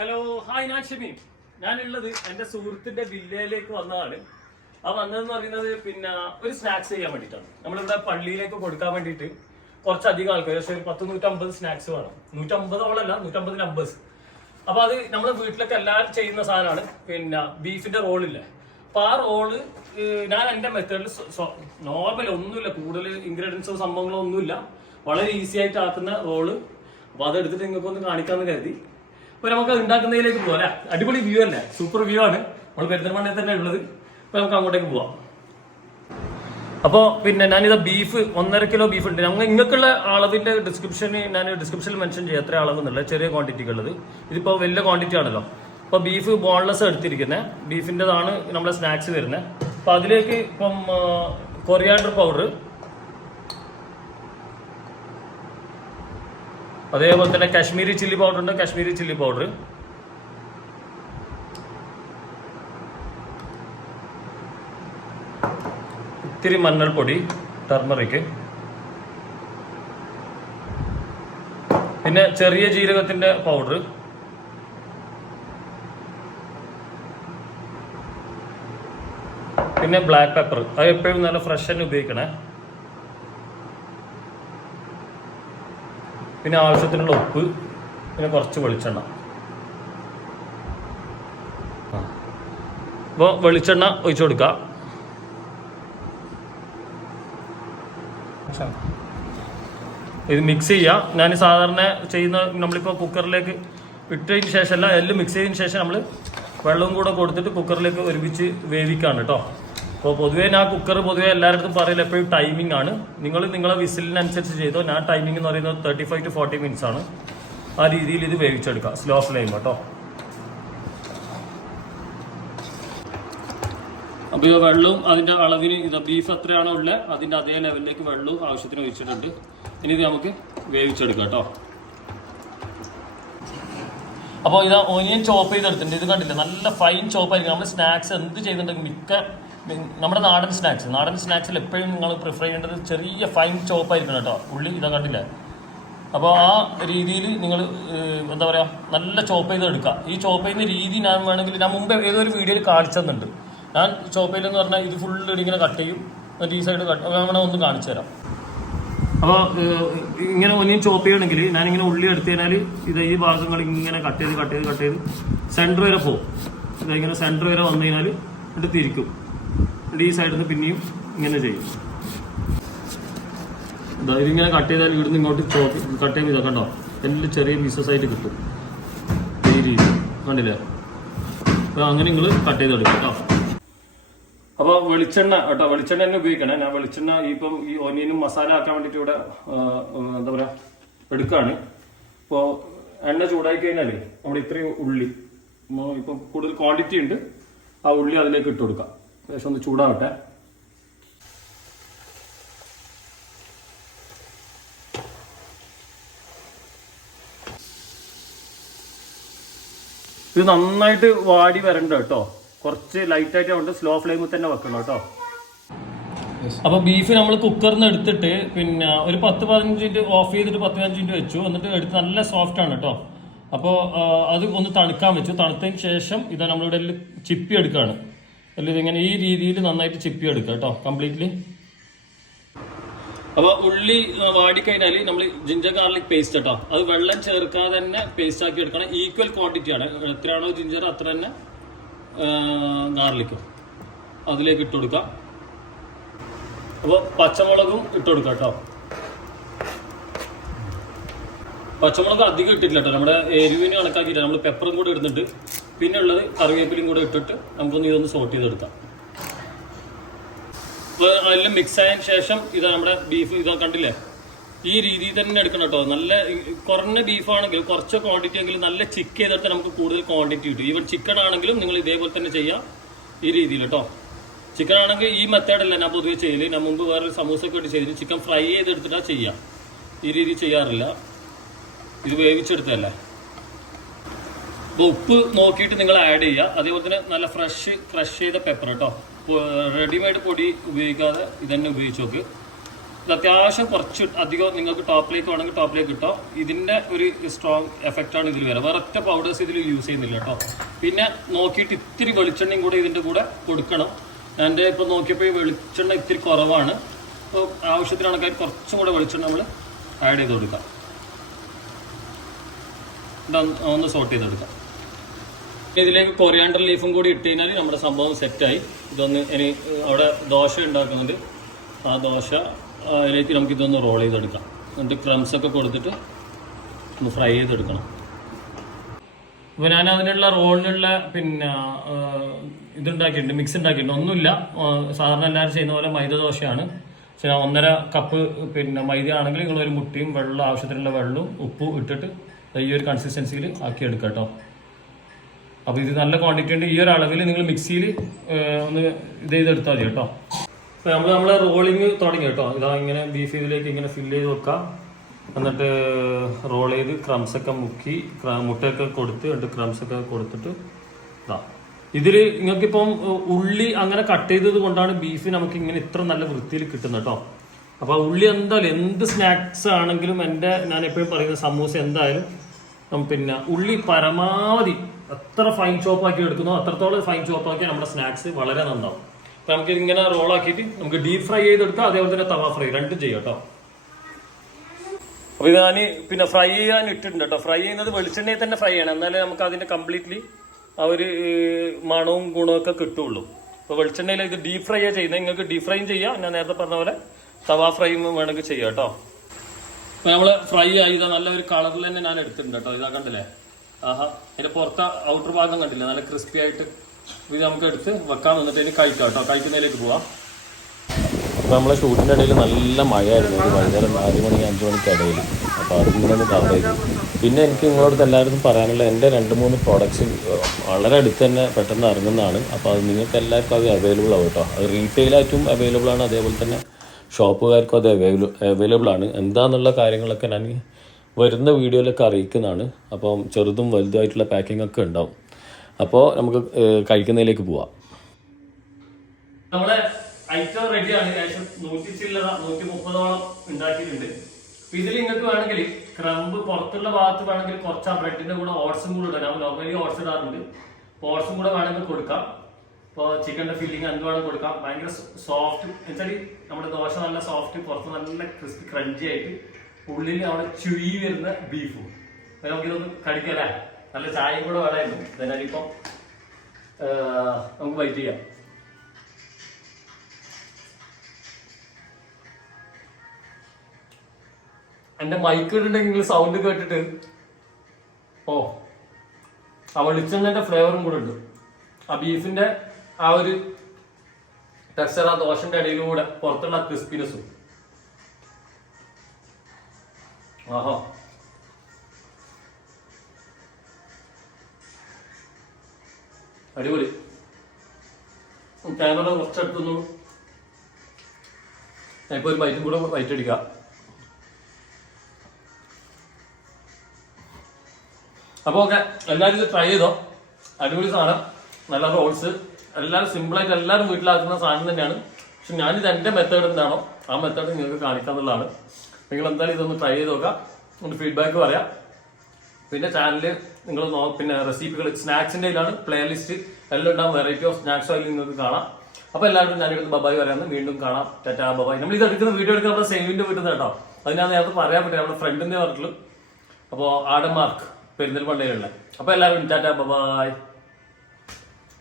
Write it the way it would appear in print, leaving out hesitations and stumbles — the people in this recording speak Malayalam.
ഹലോ ഹായ് ഞാൻ ഷമീം. ഞാനുള്ളത് എൻ്റെ സുഹൃത്തിന്റെ വില്ലയിലേക്ക് വന്നതാണ്. ആ വന്നതെന്ന് പറയുന്നത് പിന്നെ ഒരു സ്നാക്സ് ചെയ്യാൻ വേണ്ടിയിട്ടാണ്. നമ്മളിവിടെ പള്ളിയിലേക്ക് കൊടുക്കാൻ വേണ്ടിയിട്ട് കുറച്ചധികം ആൾക്കാർ, പക്ഷേ 100-150 സ്നാക്സ് വേണം. 150 150 നമ്പേഴ്സ്. അപ്പൊ അത് നമ്മുടെ വീട്ടിലൊക്കെ എല്ലാവരും ചെയ്യുന്ന സാധനമാണ്. പിന്നെ ബീഫിന്റെ റോളില്ലേ, അപ്പൊ ആ റോള് ഞാൻ എൻ്റെ മെത്തേഡിൽ നോർമൽ ഒന്നുമില്ല, കൂടുതൽ ഇൻഗ്രീഡിയൻസോ സംഭവങ്ങളോ ഒന്നുമില്ല, വളരെ ഈസി ആയിട്ട് ആക്കുന്ന റോള്. അപ്പൊ അതെടുത്തിട്ട് നിങ്ങൾക്കൊന്ന് കാണിക്കാമെന്ന് കരുതി. അപ്പൊ നമുക്ക് ഉണ്ടാക്കുന്നതിലേക്ക് പോകാം അല്ലെ. അടിപൊളി വ്യൂ അല്ലേ, സൂപ്പർ വ്യൂ ആണ്. നമ്മൾ പെരുന്തൽമണ്ണയിൽ തന്നെ ഉള്ളത്. അപ്പൊ നമുക്ക് അങ്ങോട്ടേക്ക് പോവാം. അപ്പോൾ പിന്നെ ഞാനിത് ബീഫ് 1.5 കിലോ ബീഫ് ഉണ്ട്. നിങ്ങൾക്കുള്ള അളവിന്റെ ഡിസ്ക്രിപ്ഷനിൽ മെൻഷൻ ചെയ്യാം എത്ര അളവെന്നുള്ളത്, ചെറിയ ക്വാണ്ടിറ്റിക്ക് ഉള്ളത്. ഇതിപ്പോൾ വലിയ ക്വാണ്ടിറ്റി ആണല്ലോ. അപ്പോൾ ബീഫ് ബോൺലെസ് എടുത്തിരിക്കുന്നത്, ബീഫിൻ്റെതാണ് നമ്മുടെ സ്നാക്സ് വരുന്നത്. അപ്പോൾ അതിലേക്ക് ഇപ്പം കൊറിയാണ്ടർ പൗഡർ, അതേപോലെ തന്നെ കാശ്മീരി ചില്ലി പൗഡർ ഉണ്ട്, കാശ്മീരി ചില്ലി പൗഡർ, ഇത്തിരി മഞ്ഞൾപ്പൊടി, ടർമറിക്, പിന്നെ ചെറിയ ജീരകത്തിന്റെ പൗഡർ, പിന്നെ ബ്ലാക്ക് പെപ്പർ. അത് എപ്പോഴും നല്ല ഫ്രഷ് തന്നെ ഉപയോഗിക്കണേ. പിന്നെ ആവശ്യത്തിനുള്ള ഉപ്പ്, പിന്നെ കുറച്ച് വെളിച്ചെണ്ണ. അപ്പോൾ വെളിച്ചെണ്ണ ഒഴിച്ചു കൊടുക്കുക. ഇത് മിക്സ് ചെയ്യുക. ഞാൻ സാധാരണ ചെയ്യുന്ന, നമ്മളിപ്പോൾ കുക്കറിലേക്ക് ഇട്ടതിന് ശേഷമല്ല, എല്ലാം മിക്സ് ചെയ്തതിന് ശേഷം നമ്മൾ വെള്ളവും കൂടെ കൊടുത്തിട്ട് കുക്കറിലേക്ക് ഒരുമിച്ച് വേവിക്കാണ് കേട്ടോ. അപ്പോൾ പൊതുവേ ഞാൻ കുക്കർ പൊതുവേ എല്ലാവരുടെ പറയില്ല, എപ്പോഴും ടൈമിംഗ് ആണ്. നിങ്ങളെ വിസിലിനനുസരിച്ച് ചെയ്തോ. ഞാൻ ടൈമിംഗ് എന്ന് പറയുന്നത് 35 to 40 മിനിറ്റ്സ് ആണ്. ആ രീതിയിൽ ഇത് വേവിച്ചെടുക്കുക, സ്ലോ ഫ്ലെയിം കേട്ടോ. അപ്പോൾ ഈ വെള്ളവും അതിൻ്റെ അളവിന്, ഇത് ബീഫ് എത്രയാണോ ഉള്ളത് അതിൻ്റെ അതേ ലെവലിലേക്ക് വെള്ളവും ആവശ്യത്തിന് ഒഴിച്ചിട്ടുണ്ട്. ഇനി ഇത് നമുക്ക് വേവിച്ചെടുക്കാം കേട്ടോ. അപ്പോൾ ഇത് ഓനിയൻ ചോപ്പ് ചെയ്തെടുത്തിട്ടുണ്ട്. ഇത് കണ്ടില്ല, നല്ല ഫൈൻ ചോപ്പായിരിക്കും. നമ്മൾ സ്നാക്സ് എന്ത് ചെയ്തിട്ടുണ്ടെങ്കിൽ നമ്മുടെ നാടൻ സ്നാക്സിൽ എപ്പോഴും നിങ്ങൾ പ്രിഫർ ചെയ്യേണ്ടത് ചെറിയ ഫൈൻ ചോപ്പായിരിക്കണം കേട്ടോ. ഉള്ളി ഇതാ കണ്ടില്ലേ. അപ്പോൾ ആ രീതിയിൽ നിങ്ങൾ എന്താ പറയുക, നല്ല ചോപ്പ് ചെയ്ത് എടുക്കുക. ഈ ചോപ്പ് ചെയ്യുന്ന രീതി ഞാൻ വേണമെങ്കിൽ ഞാൻ മുമ്പ് ഏതൊരു വീഡിയോയിൽ കാണിച്ചെന്നുണ്ട്. ഞാൻ ചോപ്പ് ചെയ്യലെന്ന് പറഞ്ഞാൽ ഇത് ഫുള്ള് ഇങ്ങനെ കട്ട് ചെയ്യും, എന്നിട്ട് ഈ സൈഡ് കട്ട് വേണം ഒന്ന് കാണിച്ചു തരാം. അപ്പോൾ ഇങ്ങനെ ഒന്നിനും ചോപ്പ് ചെയ്യണമെങ്കിൽ ഞാനിങ്ങനെ ഉള്ളി എടുത്തു കഴിഞ്ഞാൽ ഇത് ഈ ഭാഗങ്ങൾ ഇങ്ങനെ കട്ട് ചെയ്ത് സെൻറ്റർ വരെ പോകും. ഇതിങ്ങനെ സെൻറ്റർ വരെ വന്നു കഴിഞ്ഞാൽ എന്നിട്ട് തിരിക്കും. എന്നിട്ട് ഈ സൈഡിൽ നിന്ന് പിന്നെയും ഇങ്ങനെ ചെയ്യും. ഇതിങ്ങനെ കട്ട് ചെയ്താൽ ഇവിടുന്ന് ഇങ്ങോട്ട് കട്ട് ചെയ്യുമ്പോൾ ഇതൊക്കെ ഉണ്ടോ, എല്ലാം ചെറിയ പീസസ് ആയിട്ട് കിട്ടും. ഈ രീതി കണ്ടില്ലേ. അപ്പോൾ അങ്ങനെ നിങ്ങൾ കട്ട് ചെയ്തെടുക്കും കേട്ടോ. അപ്പോൾ വെളിച്ചെണ്ണ കേട്ടോ, വെളിച്ചെണ്ണ തന്നെ ഉപയോഗിക്കണേ. ഞാൻ വെളിച്ചെണ്ണ ഇപ്പം ഈ ഓനിയനും മസാല ആക്കാൻ വേണ്ടിയിട്ട് ഇവിടെ എന്താ പറയുക എടുക്കുകയാണ്. ഇപ്പോൾ എണ്ണ ചൂടാക്കി കഴിഞ്ഞാൽ നമ്മുടെ ഇത്രയും ഉള്ളി, ഇപ്പം കൂടുതൽ ക്വാണ്ടിറ്റി ഉണ്ട്, ആ ഉള്ളി അതിലേക്ക് ഇട്ട് കൊടുക്കാം. ശേഷം ഒന്ന് ചൂടാവട്ടെ. ഇത് നന്നായിട്ട് വാടി വരണ്ട കേട്ടോ. കുറച്ച് ലൈറ്റ് ആയിട്ട് കൊണ്ട് സ്ലോ ഫ്ലെയിമിൽ തന്നെ വെക്കണം കേട്ടോ. അപ്പൊ ബീഫ് നമ്മൾ കുക്കറിൽ നിന്ന് എടുത്തിട്ട് പിന്നെ ഒരു 10-15 മിനിറ്റ് ഓഫ് ചെയ്തിട്ട് 10-15 മിനിറ്റ് വെച്ചു. എന്നിട്ട് എടുത്ത് നല്ല സോഫ്റ്റ് ആണ് കേട്ടോ. അപ്പോൾ അത് ഒന്ന് തണുക്കാൻ വെച്ചു. തണുത്തതിന് ശേഷം ഇതാ നമ്മളിവിടെ ചിപ്പി എടുക്കുകയാണ്. അല്ല ഇതിങ്ങനെ ഈ രീതിയിൽ നന്നായിട്ട് ചിപ്പി എടുക്കുക കേട്ടോ കംപ്ലീറ്റ്ലി. അപ്പോൾ ഉള്ളി വാടിക്കഴിഞ്ഞാൽ നമ്മൾ ജിഞ്ചർ ഗാർലിക് പേസ്റ്റ് കേട്ടോ, അത് വെള്ളം ചേർക്കാതെ തന്നെ പേസ്റ്റ് ആക്കി എടുക്കണം. ഈക്വൽ ക്വാണ്ടിറ്റി ആണ്, എത്രയാണോ ജിഞ്ചർ അത്ര തന്നെ ഗാർലിക്കും അതിലേക്ക് ഇട്ട് കൊടുക്കാം. അപ്പോൾ പച്ചമുളകും ഇട്ട് കൊടുക്കാം കേട്ടോ. പച്ചമുളക് അധികം ഇട്ടിട്ടില്ല കേട്ടോ, നമ്മുടെ എരിവിന് കണക്കാക്കിയിട്ട് നമ്മൾ പെപ്പറും കൂടെ ഇടുന്നുണ്ട്. പിന്നെ ഉള്ളത് കറിവേപ്പിലയും കൂടെ ഇട്ടിട്ട് നമുക്കൊന്ന് ഇതൊന്ന് സോട്ട് ചെയ്തെടുക്കാം. അപ്പോൾ എല്ലാം മിക്സ് ആയതിനു ശേഷം ഇതാ നമ്മുടെ ബീഫ് ഇതാ കണ്ടില്ലേ, ഈ രീതിയിൽ തന്നെ എടുക്കണം കേട്ടോ. നല്ല കുറഞ്ഞ ബീഫാണെങ്കിലും കുറച്ച് ക്വാണ്ടിറ്റി എങ്കിലും നല്ല ചിക്ക് ചെയ്തെടുത്താൽ നമുക്ക് കൂടുതൽ ക്വാണ്ടിറ്റി കിട്ടും. ഈവൻ ചിക്കൻ ആണെങ്കിലും നിങ്ങൾ ഇതേപോലെ തന്നെ ചെയ്യാം, ഈ രീതിയിൽ കേട്ടോ. ചിക്കൻ ആണെങ്കിൽ ഈ മെത്തേഡല്ല ഞാൻ പൊതുവെ ചെയ്യല്. ഞാൻ മുമ്പ് വേറൊരു സമൂസൊക്കെ ആയിട്ട് ചെയ്തിട്ട് ചിക്കൻ ഫ്രൈ ചെയ്തെടുത്തിട്ടാണ് ചെയ്യാം, ഈ രീതി ചെയ്യാറില്ല. ഇത് വേവിച്ചെടുത്തല്ലേ. അപ്പോൾ ഉപ്പ് നോക്കിയിട്ട് നിങ്ങൾ ആഡ് ചെയ്യുക. അതേപോലെ തന്നെ നല്ല ക്രഷ് ചെയ്ത പെപ്പർ കേട്ടോ. റെഡിമെയ്ഡ് പൊടി ഉപയോഗിക്കാതെ ഇതന്നെ ഉപയോഗിച്ച് നോക്ക്. ഇത് അത്യാവശ്യം കുറച്ച് അധികം നിങ്ങൾക്ക് ടോപ്പിലേക്ക് വേണമെങ്കിൽ ടോപ്പിലേക്ക് കിട്ടോ. ഇതിൻ്റെ ഒരു സ്ട്രോങ് എഫക്റ്റാണ് ഇതിൽ വരിക. വേറെ ഒറ്റ പൗഡേഴ്സ് ഇതിൽ യൂസ് ചെയ്യുന്നില്ല കേട്ടോ. പിന്നെ നോക്കിയിട്ട് ഇത്തിരി വെളിച്ചെണ്ണയും കൂടെ ഇതിൻ്റെ കൂടെ കൊടുക്കണം. എൻ്റെ ഇപ്പോൾ നോക്കിയപ്പോൾ ഈ വെളിച്ചെണ്ണ ഇത്തിരി കുറവാണ്. അപ്പോൾ ആവശ്യത്തിനാണെങ്കിൽ കുറച്ചും കൂടെ വെളിച്ചെണ്ണ നമ്മൾ ആഡ് ചെയ്ത് കൊടുക്കാം. ഒന്ന് സോട്ട് ചെയ്തെടുക്കാം. ഇതിലേക്ക് കൊറിയാണ്ടർ ലീഫും കൂടി ഇട്ട് കഴിഞ്ഞാൽ നമ്മുടെ സംഭവം സെറ്റായി. ഇതൊന്ന് ഇനി അവിടെ ദോശ ഉണ്ടാക്കുന്നുണ്ട്. ആ ദോശ അതിലേക്ക് നമുക്കിതൊന്ന് റോൾ ചെയ്തെടുക്കാം. എന്നിട്ട് ക്രംസൊക്കെ കൊടുത്തിട്ട് ഒന്ന് ഫ്രൈ ചെയ്തെടുക്കണം. അപ്പോൾ ഞാൻ അതിനുള്ള റോളിനുള്ള പിന്നെ ഇതുണ്ടാക്കിയിട്ടുണ്ട്, മിക്സ് ഉണ്ടാക്കിയിട്ടുണ്ട്. ഒന്നുമില്ല, സാധാരണ എല്ലാവരും ചെയ്യുന്ന പോലെ മൈദ ദോശയാണ്. പക്ഷേ 1.5 കപ്പ് പിന്നെ മൈദ ആണെങ്കിൽ നിങ്ങളൊരു മുട്ടയും വെള്ളം ആവശ്യത്തിനുള്ള വെള്ളവും ഉപ്പും ഇട്ടിട്ട് ഈ ഒരു കൺസിസ്റ്റൻസിയിൽ ആക്കി എടുക്കാം കേട്ടോ. അപ്പോൾ ഇത് നല്ല ക്വാണ്ടിറ്റി ഉണ്ട്. ഈ ഒരു അളവിൽ നിങ്ങൾ മിക്സിയിൽ ഒന്ന് ഇത് ചെയ്തെടുത്താൽ മതി കേട്ടോ. അപ്പോൾ നമ്മളെ റോളിങ് തുടങ്ങി കേട്ടോ. ഇതാ ഇങ്ങനെ ബീഫ് ഇതിലേക്ക് ഇങ്ങനെ ഫില്ല് ചെയ്ത് വെക്കാം. എന്നിട്ട് റോൾ ചെയ്ത് ക്രംസൊക്കെ മുക്കി മുട്ടയൊക്കെ കൊടുത്ത് എന്നിട്ട് ക്രംസൊക്കെ കൊടുത്തിട്ട് ഇതാ ഇതിൽ നിങ്ങൾക്കിപ്പം ഉള്ളി അങ്ങനെ കട്ട് ചെയ്തത് കൊണ്ടാണ് ബീഫ് നമുക്ക് ഇങ്ങനെ ഇത്ര നല്ല വൃത്തിയിൽ കിട്ടുന്നത് കേട്ടോ. അപ്പോൾ ഉള്ളി എന്തായാലും എന്ത് സ്നാക്സ് ആണെങ്കിലും ഞാൻ എപ്പോഴും പറയുന്ന സമൂസ എന്തായാലും പിന്നെ ഉള്ളി പരമാവധി എത്ര ഫൈൻ ചോപ്പാക്കി എടുക്കുന്നോ അത്രത്തോളം ഫൈൻ ചോപ്പാക്കി നമ്മുടെ സ്നാക്സ് വളരെ നന്നാവും. അപ്പോൾ നമുക്ക് ഇങ്ങനെ റോളാക്കിയിട്ട് നമുക്ക് ഡീപ് ഫ്രൈ ചെയ്തെടുക്കാം, അതേപോലെ തന്നെ തവ ഫ്രൈ രണ്ടും ചെയ്യാം കേട്ടോ. അപ്പോൾ ഇത് ഞാൻ പിന്നെ ഫ്രൈ ചെയ്യാൻ ഇട്ടിട്ടുണ്ട് കേട്ടോ. ഫ്രൈ ചെയ്യുന്നത് വെളിച്ചെണ്ണയിൽ തന്നെ ഫ്രൈ ചെയ്യണം, എന്നാലേ നമുക്ക് അതിൻ്റെ കംപ്ലീറ്റ്ലി ആ ഒരു മണവും ഗുണവും ഒക്കെ കിട്ടുള്ളൂ. അപ്പോൾ വെളിച്ചെണ്ണയിൽ ഇത് ഡീപ് ഫ്രൈ ചെയ്യുന്നത്. നിങ്ങൾക്ക് ഡീപ് ഫ്രൈയും ചെയ്യാം, ഞാൻ നേരത്തെ പറഞ്ഞ പോലെ തവ ഫ്രൈയും വേണമെങ്കിൽ ചെയ്യാം കേട്ടോ. അപ്പോൾ നമ്മൾ ഫ്രൈ ചെയ്ത നല്ല ഒരു കളറിൽ തന്നെ ഞാൻ എടുത്തിട്ടുണ്ട് കേട്ടോ. ഇതാ കണ്ടില്ലേ, ആഹാ, അതിൻ്റെ പുറത്തെ ഔട്ടർ ഭാഗം കണ്ടില്ല, നല്ല ക്രിസ്പി ആയിട്ട്. ഇത് നമുക്ക് എടുത്ത് വെക്കാൻ വന്നിട്ട് ഇനി കഴിക്കാം കേട്ടോ. കഴിക്കുന്നതിലേക്ക് പോവാം. അപ്പോൾ നമ്മളെ ഷൂട്ടിൻ്റെ ഇടയിൽ നല്ല മഴയായിരുന്നു, ഒരു വൈകുന്നേരം 4 മണി 5 മണിക്കിടയിൽ. അപ്പോൾ അതിങ്ങനെ ഒന്ന് കവർ ചെയ്തു. പിന്നെ എനിക്ക് നിങ്ങളോട് എല്ലാവർക്കും പറയാനുള്ള എൻ്റെ 2-3 പ്രോഡക്റ്റ്സ് വളരെ അടുത്ത് തന്നെ പെട്ടെന്ന് ഇറങ്ങുന്നതാണ്. അപ്പോൾ അത് നിങ്ങൾക്ക് എല്ലാവർക്കും അത് അവൈലബിൾ ആവും കേട്ടോ. അത് റീറ്റെയിലായിട്ടും അവൈലബിൾ ആണ്, അതേപോലെ തന്നെ ഷോപ്പുകാർക്കും അത് അവൈലബിൾ ആണ്. എന്താണെന്നുള്ള കാര്യങ്ങളൊക്കെ ഞാൻ വരുന്ന വീഡിയോയിലൊക്കെ അറിയിക്കുന്നതാണ്. അപ്പം ചെറുതും വലുതുമായിട്ടുള്ള പാക്കിംഗ് ഒക്കെ ഉണ്ടാവും. അപ്പോൾ നമുക്ക് കഴിക്കുന്നതിലേക്ക് പോവാം. നമ്മുടെ ഐറ്റം റെഡിയാണ്. ഏകദേശം 130-130ഓളം ഉണ്ടാക്കിയിട്ടുണ്ട്. ഇതിൽ നിങ്ങൾക്ക് വേണമെങ്കിൽ ക്രംബ് പുറത്തുള്ള ഭാഗത്ത് വേണമെങ്കിൽ കുറച്ച് ആ ബ്രെഡിന്റെ കൂടെ ഓട്സും കൂടെ ഇടാം. നമ്മൾ നോർമലി ഓട്സ് ഇടാറുണ്ട്. ഓട്സും കൂടെ വേണമെങ്കിൽ കൊടുക്കാം. ഇപ്പോൾ ചിക്കൻ്റെ ഫില്ലിങ് എന്ത് വേണം കൊടുക്കാം. ഭയങ്കര സോഫ്റ്റ് എന്നുവെച്ചാൽ നമ്മുടെ ദോശ നല്ല സോഫ്റ്റ്, പുറത്ത് നല്ല ക്രിസ്പി ക്രഞ്ചി ആയിട്ട്, ഉള്ളിൽ അവിടെ ചുഴി വരുന്ന ബീഫും. അപ്പോൾ നമുക്കിതൊന്ന് കടിക്കല്ലേ. നല്ല ചായയും കൂടെ വേണമായിരുന്നു. ഇതിനിപ്പം നമുക്ക് വെയിറ്റ് ചെയ്യാം. എൻ്റെ മൈക്ക് ഇട്ടുണ്ടെങ്കിൽ സൗണ്ട് കേട്ടിട്ട് ആ വെളിച്ചെണ്ണൻ്റെ ഫ്ലേവറും കൂടെ ഉണ്ട്. ആ ബീഫിൻ്റെ ആ ഒരു ടെക്സ്ചർ ആ ദോശൻ്റെ ഇടയിലൂടെ പുറത്തുള്ള ക്രിസ്പിനെസ്സും. ആഹാ, അടിപൊളി. ക്യാമറ കുറച്ചെടുത്തൊന്നു ഇപ്പോൾ ഒരു ബൈറ്റും കൂടെ വൈറ്റ് അടിക്കാം. അപ്പോൾ ഓക്കെ, എല്ലാവരും ഇത് ട്രൈ ചെയ്തോ. അടിപൊളി സാധനം, നല്ല റോൾസ്. എല്ലാവരും സിമ്പിളായിട്ട് എല്ലാവരും വീട്ടിലാക്കുന്ന സാധനം തന്നെയാണ്. പക്ഷെ ഞാനിത് എൻ്റെ മെത്തേഡ് എന്താണോ ആ മെത്തേഡ് നിങ്ങൾക്ക് കാണിക്കാന്നുള്ളതാണ്. നിങ്ങൾ എന്തായാലും ഇതൊന്ന് ട്രൈ ചെയ്ത് നോക്കാം, ഒന്ന് ഫീഡ്ബാക്ക് പറയാം. പിന്നെ ചാനലിൽ നിങ്ങൾ പിന്നെ റെസിപ്പികൾ സ്നാക്സിൻ്റെ ഇതിലാണ് പ്ലേലിസ്റ്റ് എല്ലാം ഉണ്ടാകും. വെറൈറ്റി ഓഫ് സ്നാക്സ് ആയി നിങ്ങൾക്ക് കാണാം. അപ്പോൾ എല്ലാവരും ഞാനിവിടുന്ന് ബബായ് പറയാമെന്ന് വീണ്ടും കാണാം. ടാറ്റാ ബബായ്. നമ്മൾ ഇത് എടുക്കുന്ന വീഡിയോ എടുക്കാൻ നമ്മുടെ സേവിൻ്റെ വീട്ടിൽ നിന്ന് കേട്ടോ. അത് ഞാൻ നേരത്തെ പറയാൻ പറ്റില്ല, നമ്മുടെ ഫ്രണ്ടിൻ്റെ പറഞ്ഞിട്ടുള്ളൂ. അപ്പോൾ ആഡമാർക്ക് പെരിന്തൽമണ്ണയിലുള്ള. അപ്പോൾ എല്ലാവരും ടാറ്റാ ബബായ്.